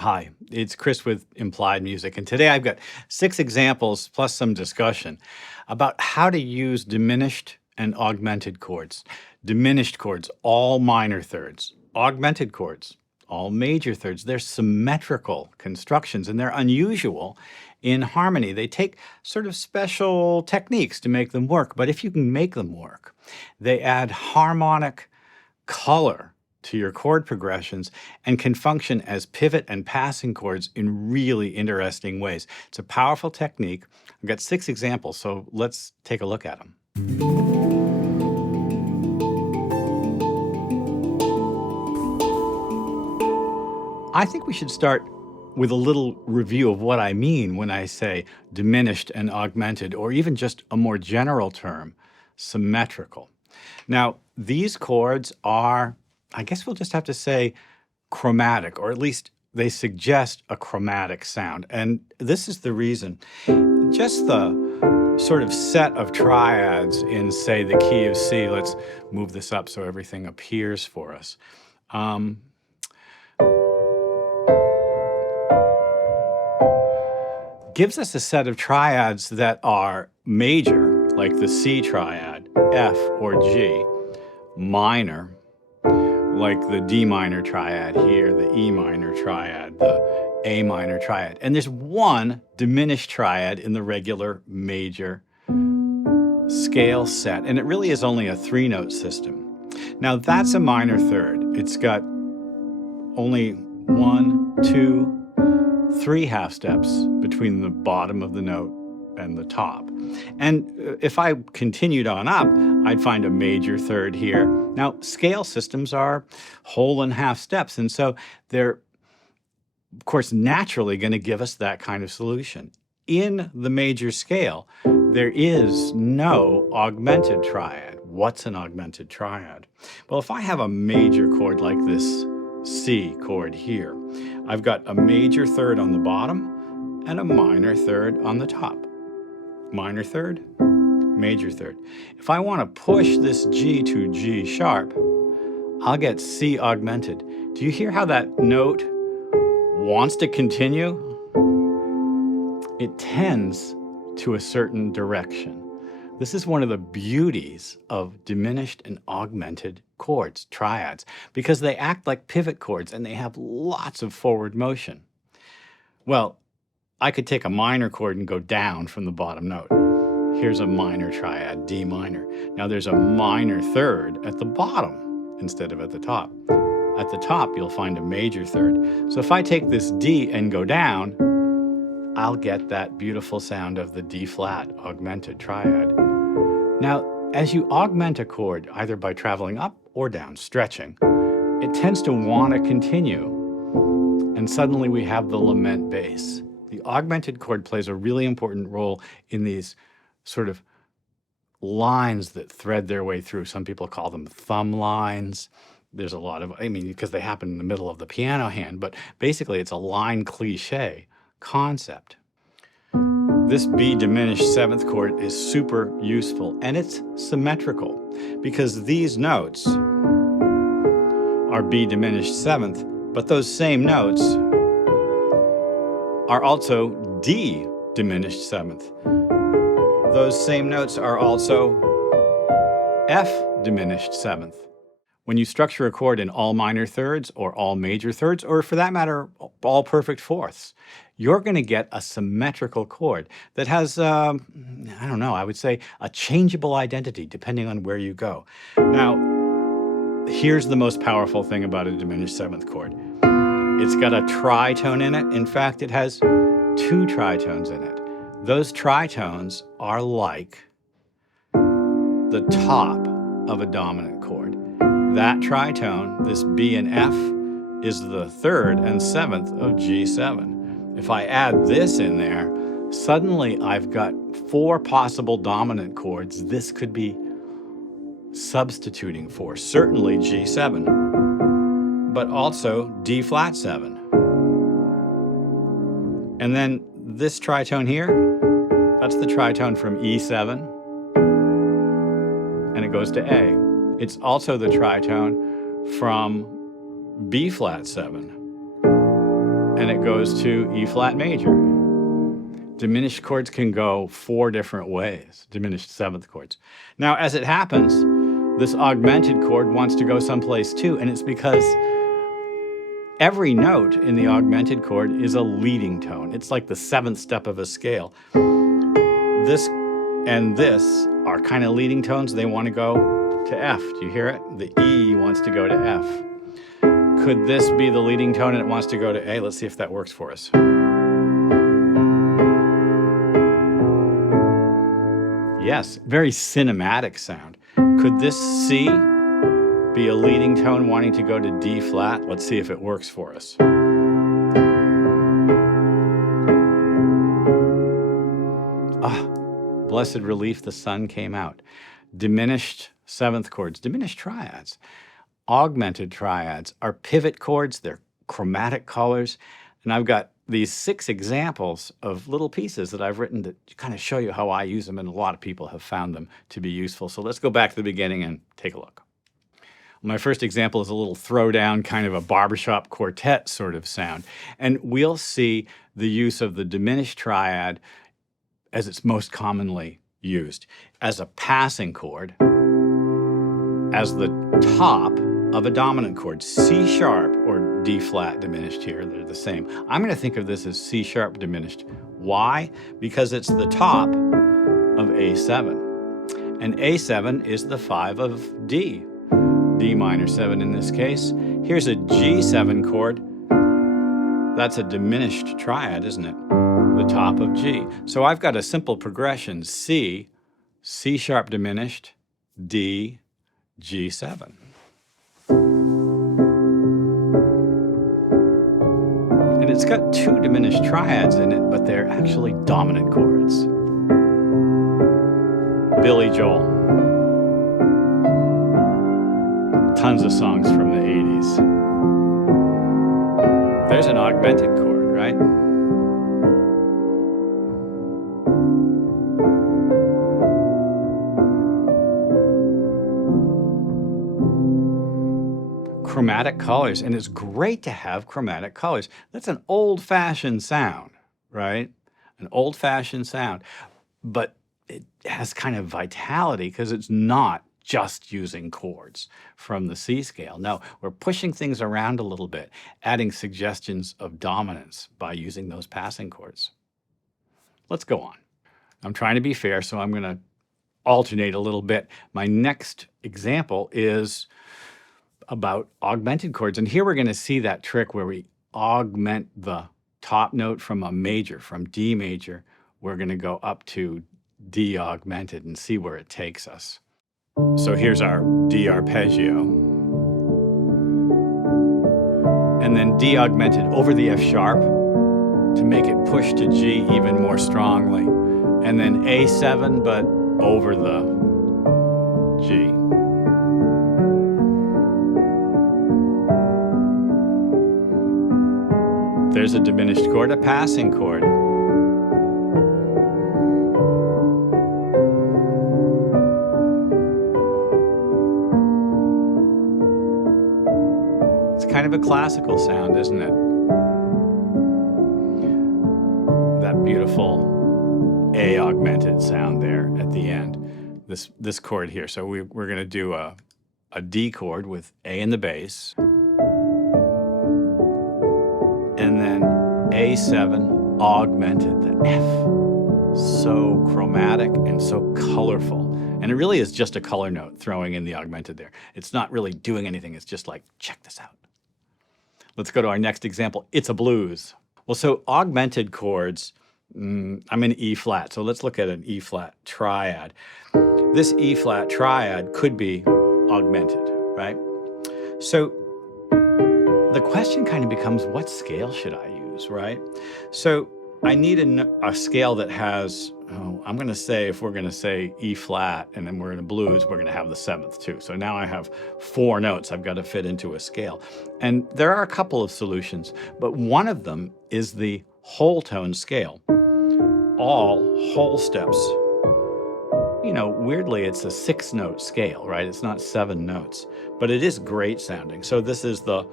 Hi, it's Chris with Implied Music, and today I've got 6 examples plus some discussion about how to use diminished and augmented chords. Diminished chords, all minor thirds. Augmented chords, all major thirds. They're symmetrical constructions and they're unusual in harmony. They take sort of special techniques to make them work, but if you can make them work, they add harmonic color to your chord progressions and can function as pivot and passing chords in really interesting ways. It's a powerful technique. I've got 6 examples, so let's take a look at them. I think we should start with a little review of what I mean when I say diminished and augmented, or even just a more general term, symmetrical. Now, these chords are, I guess we'll just have to say, chromatic, or at least they suggest a chromatic sound. And this is the reason. Just the sort of set of triads in, say, the key of C. Let's move this up so everything appears for us. Gives us a set of triads that are major, like the C triad, F or G, minor, like the D minor triad here, the E minor triad, the A minor triad. And there's one diminished triad in the regular major scale set, and it really is only a 3-note system. Now that's a minor third. It's got only 1, 2, 3 half steps between the bottom of the note and the top. And if I continued on up, I'd find a major third here. Now, scale systems are whole and half steps, and so they're, of course, naturally going to give us that kind of solution. In the major scale, there is no augmented triad. What's an augmented triad? Well, if I have a major chord like this C chord here, I've got a major third on the bottom and a minor third on the top. Minor third, major third. If I want to push this G to G sharp, I'll get C augmented. Do you hear how that note wants to continue? It tends to a certain direction. This is one of the beauties of diminished and augmented chords, triads, because they act like pivot chords and they have lots of forward motion. Well, I could take a minor chord and go down from the bottom note. Here's a minor triad, D minor. Now there's a minor third at the bottom instead of at the top. At the top, you'll find a major third. So if I take this D and go down, I'll get that beautiful sound of the D flat augmented triad. Now, as you augment a chord, either by traveling up or down, stretching, it tends to want to continue. And suddenly we have the lament bass. The augmented chord plays a really important role in these sort of lines that thread their way through. Some people call them thumb lines. There's a lot of, because they happen in the middle of the piano hand, but basically it's a line cliche concept. This B diminished 7th chord is super useful, and it's symmetrical because these notes are B diminished 7th, but those same notes are also D diminished 7th. Those same notes are also F diminished 7th. When you structure a chord in all minor thirds or all major thirds, or for that matter, all perfect fourths, you're going to get a symmetrical chord that has, I would say a changeable identity depending on where you go. Now, here's the most powerful thing about a diminished 7th chord. It's got a tritone in it. In fact, it has 2 tritones in it. Those tritones are like the top of a dominant chord. That tritone, this B and F, is the 3rd and 7th of G7. If I add this in there, suddenly I've got 4 possible dominant chords this could be substituting for. Certainly G7, but also D flat 7. And then this tritone here, that's the tritone from E7, and it goes to A. It's also the tritone from B flat 7, and it goes to E flat major. Diminished chords can go 4 different ways, diminished 7th chords. Now, as it happens, this augmented chord wants to go someplace too, and it's because every note in the augmented chord is a leading tone. It's like the 7th step of a scale. This and this are kind of leading tones. They want to go to F. Do you hear it? The E wants to go to F. Could this be the leading tone and it wants to go to A? Let's see if that works for us. Yes, very cinematic sound. Could this C be a leading tone wanting to go to D flat? Let's see if it works for us. Ah, blessed relief, the sun came out. Diminished 7th chords, diminished triads. Augmented triads are pivot chords, they're chromatic colors, and I've got these 6 examples of little pieces that I've written to kind of show you how I use them, and a lot of people have found them to be useful. So let's go back to the beginning and take a look. My first example is a little throwdown, kind of a barbershop quartet sort of sound, and we'll see the use of the diminished triad as it's most commonly used, as a passing chord, as the top of a dominant chord, C sharp or D flat diminished here, they're the same. I'm going to think of this as C sharp diminished. Why? Because it's the top of A7. And A7 is the 5 of D. D minor 7 in this case. Here's a G7 chord. That's a diminished triad, isn't it? The top of G. So I've got a simple progression: C, C sharp diminished, D, G7. And it's got 2 diminished triads in it, but they're actually dominant chords. Billy Joel. Tons of songs from the 80s. There's an augmented chord, right? Chromatic colors, and it's great to have chromatic colors. That's an old-fashioned sound, right? An old-fashioned sound, but it has kind of vitality because it's not just using chords from the C scale. No, we're pushing things around a little bit, adding suggestions of dominance by using those passing chords. Let's go on. I'm trying to be fair, so I'm going to alternate a little bit. My next example is about augmented chords, and here we're going to see that trick where we augment the top note from a major, from D major. We're going to go up to D augmented and see where it takes us. So here's our D arpeggio, and then D augmented over the F sharp to make it push to G even more strongly, and then A7 but over the G. There's a diminished chord, a passing chord. It's kind of a classical sound, isn't it? That beautiful A augmented sound there at the end. This chord here. So we're going to do a D chord with A in the bass. And then A7 augmented, the F. So chromatic and so colorful. And it really is just a color note throwing in the augmented there. It's not really doing anything. It's just like, check this out. Let's go to our next example. It's a blues. Well, so augmented chords, I'm in E flat. So let's look at an E flat triad. This E flat triad could be augmented, right? So the question kind of becomes, what scale should I use, right? So I need a scale that has, I'm going to say, if we're going to say E flat and then we're in a blues, we're going to have the 7th too. So now I have 4 notes I've got to fit into a scale. And there are a couple of solutions, but one of them is the whole tone scale. All whole steps. You know, weirdly, it's a 6-note scale, right? It's not 7 notes, but it is great sounding. So this is the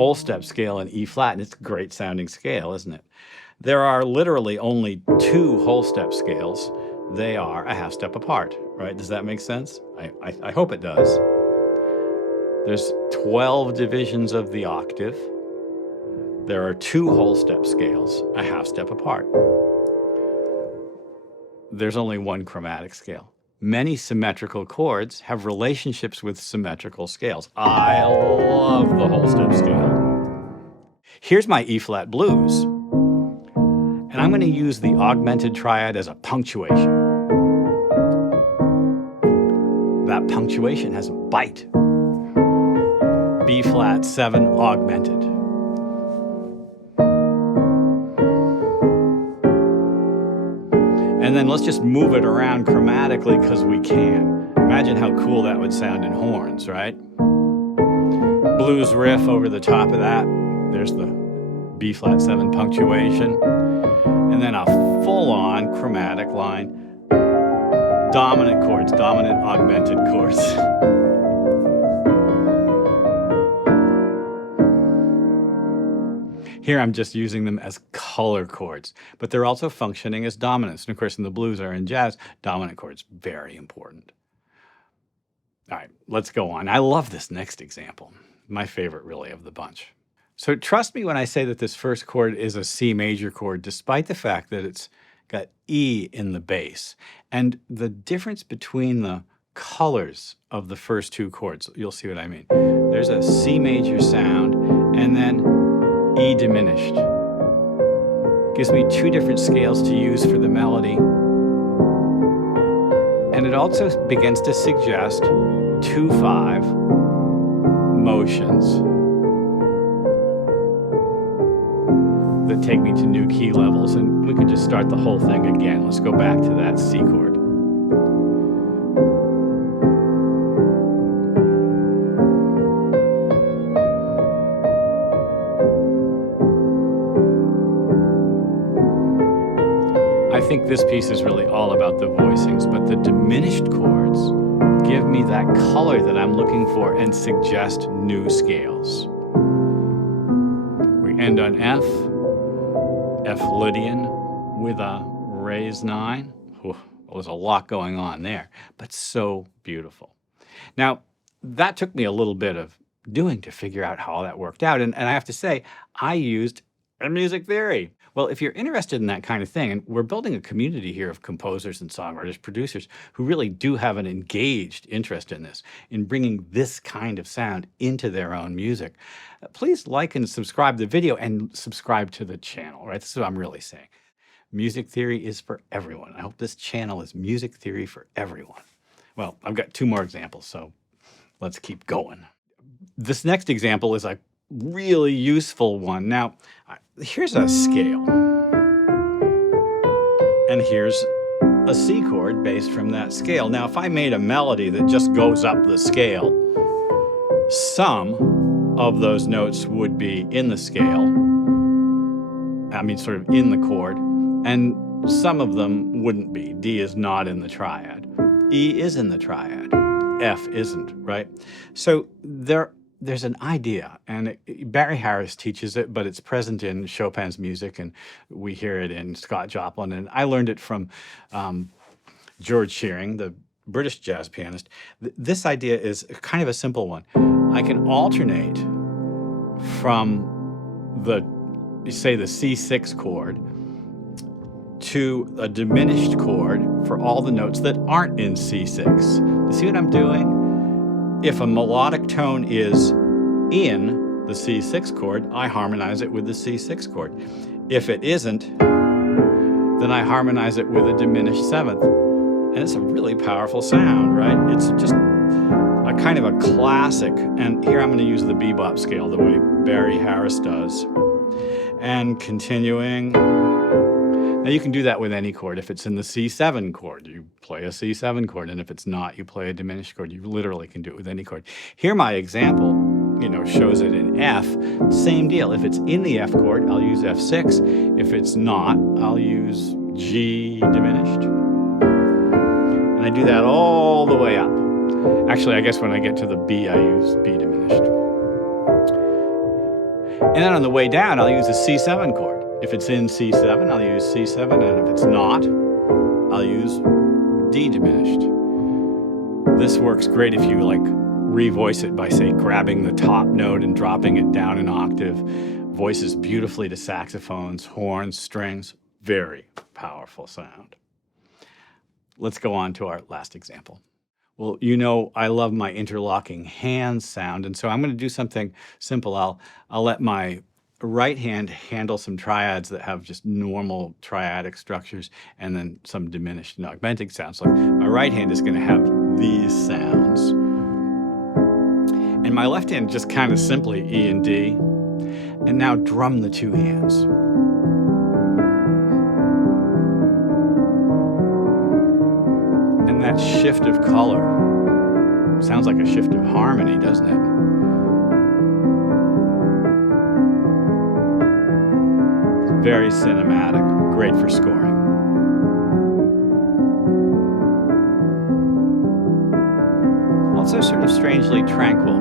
whole step scale in E flat, and it's a great sounding scale, isn't it? There are literally only 2 whole step scales. They are a half step apart, right? Does that make sense? I hope it does. There's 12 divisions of the octave. There are 2 whole step scales, a half step apart. There's only 1 chromatic scale. Many symmetrical chords have relationships with symmetrical scales. I love the whole step scale. Here's my E flat blues. And I'm going to use the augmented triad as a punctuation. That punctuation has a bite. B flat 7 augmented. And then let's just move it around chromatically because we can. Imagine how cool that would sound in horns, right? Blues riff over the top of that. There's the B flat 7 punctuation. And then a full-on chromatic line. Dominant chords, dominant augmented chords. Here I'm just using them as color chords, but they're also functioning as dominants. And of course, in the blues or in jazz, dominant chords, very important. All right, let's go on. I love this next example. My favorite, really, of the bunch. So trust me when I say that this first chord is a C major chord, despite the fact that it's got E in the bass. And the difference between the colors of the first 2 chords, you'll see what I mean. There's a C major sound, and then E diminished. Gives me 2 different scales to use for the melody. And it also begins to suggest 2/5 motions that take me to new key levels. And we could just start the whole thing again. Let's go back to that C chord. I think this piece is really all about the voicings, but the diminished chords give me that color that I'm looking for and suggest new scales. We end on F, F Lydian with a raised 9. Well, there's a lot going on there, but so beautiful. Now, that took me a little bit of doing to figure out how that worked out, and I have to say, I used music theory. Well, if you're interested in that kind of thing, and we're building a community here of composers and songwriters, producers who really do have an engaged interest in this, in bringing this kind of sound into their own music, please like and subscribe the video and subscribe to the channel, right? This is what I'm really saying. Music theory is for everyone. I hope this channel is music theory for everyone. Well, I've got 2 more examples, so let's keep going. This next example is a really useful one. Now, here's a scale. And here's a C chord based from that scale. Now, if I made a melody that just goes up the scale, some of those notes would be in the scale, I mean, sort of in the chord, and some of them wouldn't be. D is not in the triad. E is in the triad. F isn't, right? So there's an idea, and Barry Harris teaches it, but it's present in Chopin's music, and we hear it in Scott Joplin, and I learned it from George Shearing, the British jazz pianist. This idea is kind of a simple one. I can alternate from say the C6 chord to a diminished chord for all the notes that aren't in C6. You see what I'm doing? If a melodic tone is in the C6 chord, I harmonize it with the C6 chord. If it isn't, then I harmonize it with a diminished 7th. And it's a really powerful sound, right? It's just a kind of a classic. And here I'm going to use the bebop scale the way Barry Harris does. And continuing. Now you can do that with any chord. If it's in the C7 chord, you play a C7 chord, and if it's not, you play a diminished chord. You literally can do it with any chord. Here my example, shows it in F. Same deal. If it's in the F chord, I'll use F6. If it's not, I'll use G diminished. And I do that all the way up. Actually, I guess when I get to the B, I use B diminished. And then on the way down, I'll use a C7 chord. If it's in C7, I'll use C7, and if it's not, I'll use D diminished. This works great if you like revoice it by, say, grabbing the top note and dropping it down an octave. Voices beautifully to saxophones, horns, strings. Very powerful sound. Let's go on to our last example. Well, you know, I love my interlocking hand sound, and so I'm going to do something simple. I'll let my right hand handle some triads that have just normal triadic structures, and then some diminished and augmented sounds. Like my right hand is going to have these sounds, and my left hand just kind of simply E and D. And now drum the two hands. And that shift of color sounds like a shift of harmony, doesn't it? It's very cinematic, great for scoring. Also sort of strangely tranquil.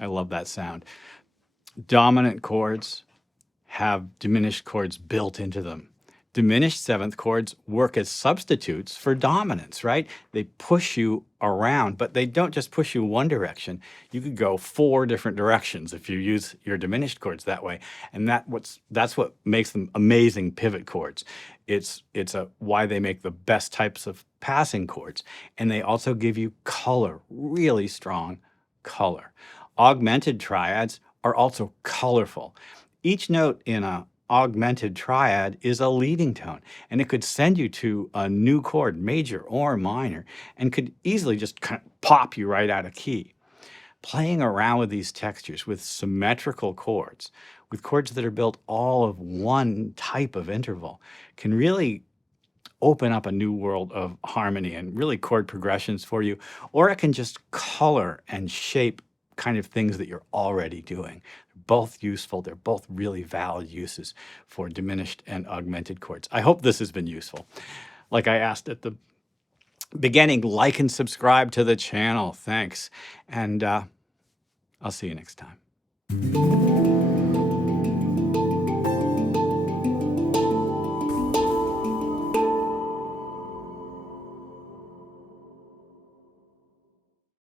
I love that sound. Dominant chords have diminished chords built into them. Diminished seventh chords work as substitutes for dominants, right? They push you around, but they don't just push you one direction. You could go 4 different directions if you use your diminished chords that way. And that's what makes them amazing pivot chords. It's why they make the best types of passing chords. And they also give you color, really strong color. Augmented triads are also colorful. Each note in a augmented triad is a leading tone, and it could send you to a new chord, major or minor, and could easily just kind of pop you right out of key. Playing around with these textures with symmetrical chords, with chords that are built all of one type of interval, can really open up a new world of harmony and really chord progressions for you, or it can just color and shape kind of things that you're already doing. They're both useful. They're both really valid uses for diminished and augmented chords. I hope this has been useful. Like I asked at the beginning, like and subscribe to the channel. Thanks. And I'll see you next time.